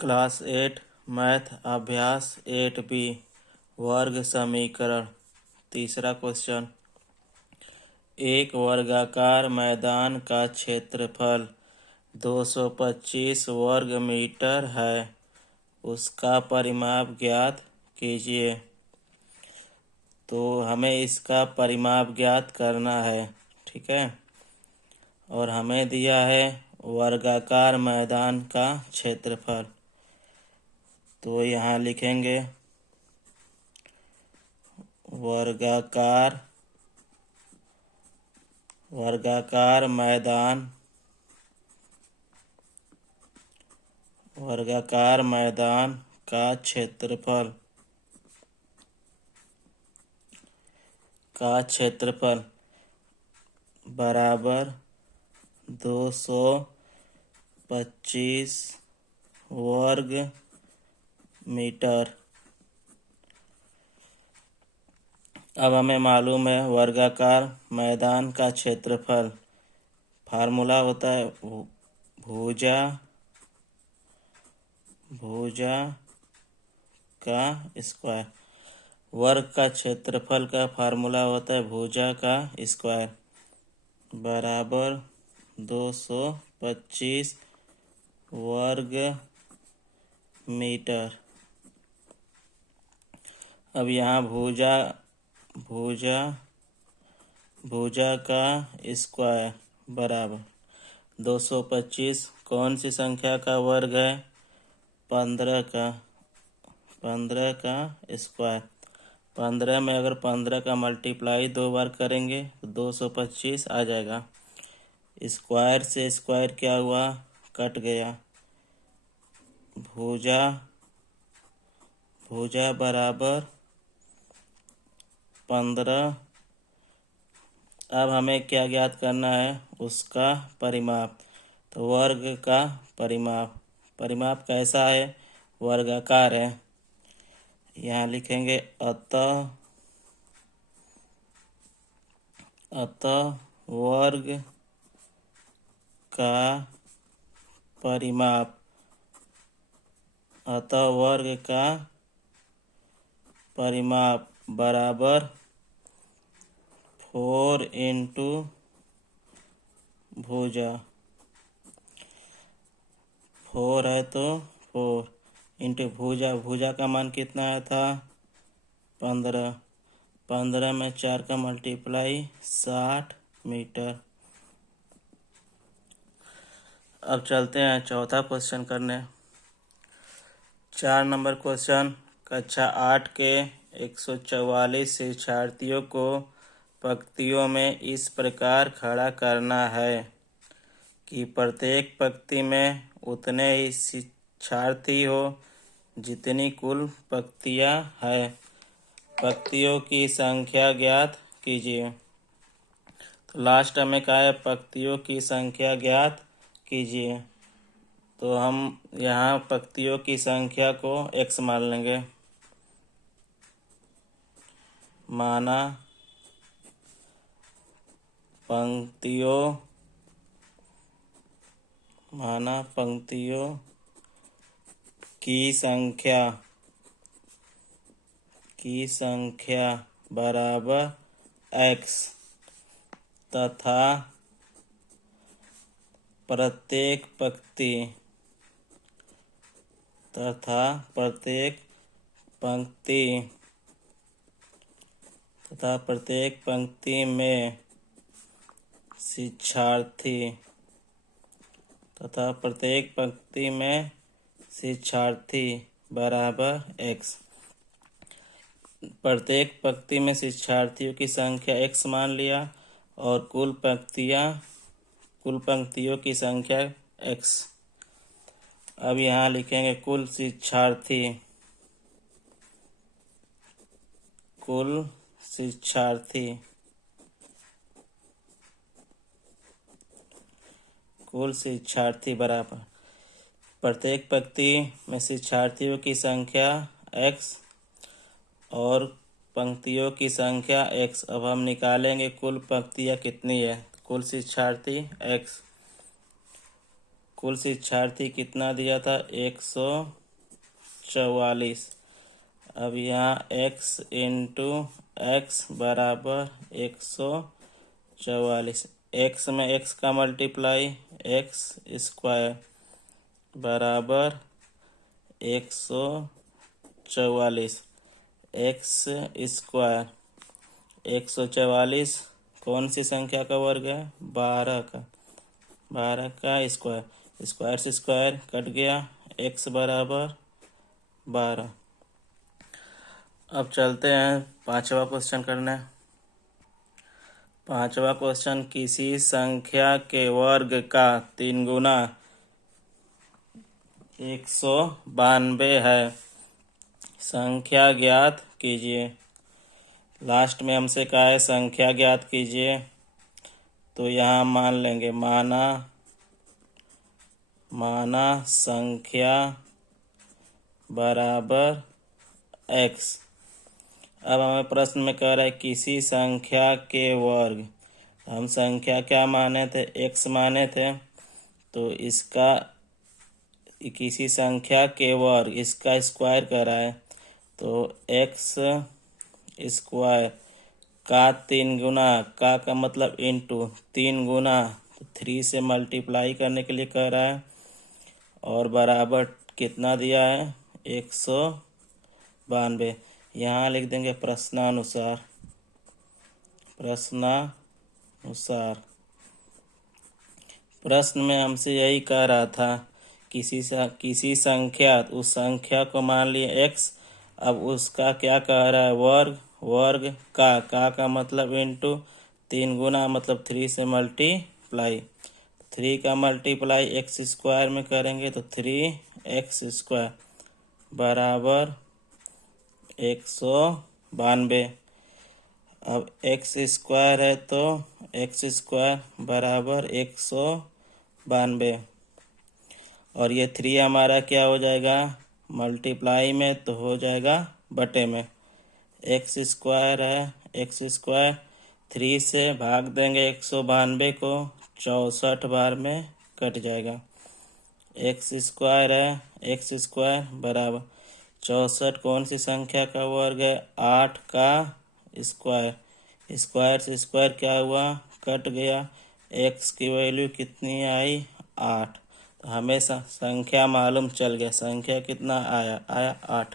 Class 8 math अभ्यास 8B वर्ग समीकरण। तीसरा क्वेश्चन, एक वर्गाकार मैदान का क्षेत्रफल 225 वर्ग मीटर है, उसका परिमाप ज्ञात कीजिए। तो हमें इसका परिमाप ज्ञात करना है, ठीक है। और हमें दिया है वर्गाकार मैदान का क्षेत्रफल। तो यहाँ लिखेंगे वर्गाकार मैदान का क्षेत्रफल बराबर 225 वर्ग मीटर। अब हमें मालूम है वर्गाकार मैदान का क्षेत्रफल, फार्मूला होता है भुजा का स्क्वायर। वर्ग का क्षेत्रफल का फार्मूला होता है भुजा का स्क्वायर बराबर 225 वर्ग मीटर। अब यहाँ भुजा का स्क्वायर बराबर 225 कौन सी संख्या का वर्ग है? 15 का स्क्वायर। 15 में अगर 15 का मल्टीप्लाई 2 बार करेंगे तो 225 आ जाएगा। स्क्वायर से स्क्वायर क्या हुआ? कट गया। भुजा बराबर 15। अब हमें क्या ज्ञात करना है? उसका परिमाप। तो वर्ग का परिमाप कैसा है? वर्गाकार है। यहाँ लिखेंगे अतः वर्ग का परिमाप बराबर 4 इंटू भुजा। 4 है तो 4 इंटू भुजा का मान कितना आया था? 15। 15 में 4 का मल्टीप्लाई 60 मीटर। अब चलते हैं चौथा क्वेश्चन करने। 4 नंबर क्वेश्चन, कक्षा 8 के 144 शिक्षार्थियों को पंक्तियों में इस प्रकार खड़ा करना है कि प्रत्येक पंक्ति में उतने ही शिक्षार्थी हो जितनी कुल पंक्तियां हैं। पंक्तियों की संख्या ज्ञात कीजिए। तो लास्ट में क्या है? पंक्तियों की संख्या ज्ञात कीजिए। तो हम यहाँ पंक्तियों की संख्या को x मान लेंगे। माना पंक्तियों की संख्या बराबर x तथा प्रत्येक पंक्ति में शिक्षार्थी बराबर x। प्रत्येक पंक्ति में शिक्षार्थियों की संख्या x मान लिया और कुल पंक्तियों की संख्या x। अब यहाँ लिखेंगे कुल शिक्षार्थी बराबर प्रत्येक पंक्ति में शिक्षार्थियों की संख्या x और पंक्तियों की संख्या x। अब हम निकालेंगे कुल पंक्तियां कितनी है। कुल शिक्षार्थी x, कुल शिक्षार्थी कितना दिया था? 144। अब यहाँ x इंटू एक्स बराबर 144। x में x का मल्टीप्लाई एक्स स्क्वायर बराबर 144। एक्स स्क्वायर 144 कौन सी संख्या का वर्ग है? 12 का। 12 का स्क्वायर, स्क्वायर से स्क्वायर कट गया, x बराबर 12। अब चलते हैं पांचवा क्वेश्चन करने। पांचवा क्वेश्चन, किसी संख्या के वर्ग का 3 गुना 192 है, संख्या ज्ञात कीजिए। लास्ट में हमसे कहा है संख्या ज्ञात कीजिए, तो यहाँ मान लेंगे माना संख्या बराबर x। अब हमें प्रश्न में कह रहा है किसी संख्या के वर्ग। हम संख्या क्या माने थे? x माने थे, तो इसका किसी संख्या के वर्ग, इसका स्क्वायर कर रहा है, तो x स्क्वायर का 3 गुना, का मतलब इनटू 3 गुना, तो 3 से मल्टीप्लाई करने के लिए कह रहा है, और बराबर कितना दिया है? 192। यहाँ लिख देंगे प्रश्नानुसार। प्रश्न में हमसे यही कह रहा था किसी संख्या, उस संख्या को मान लिए x, अब उसका क्या कह रहा है? वर्ग का मतलब इनटू 3 गुना मतलब 3 से मल्टीप्लाई। 3 का मल्टीप्लाई एक्स स्क्वायर में करेंगे तो 3x स्क्वायर बराबर 192। अब x स्क्वायर है तो x स्क्वायर बराबर 192, और ये 3 हमारा क्या हो जाएगा? मल्टीप्लाई में तो हो जाएगा बटे में। x स्क्वायर है, x स्क्वायर 3 से भाग देंगे 192 को, 64 बार में कट जाएगा। x स्क्वायर है, x स्क्वायर बराबर 64 कौन सी संख्या का वर्ग है? 8 का स्क्वायर। स्क्वायर से स्क्वायर क्या हुआ? कट गया। x की वैल्यू कितनी आई? 8। तो हमें संख्या मालूम चल गया। संख्या कितना आया? 8।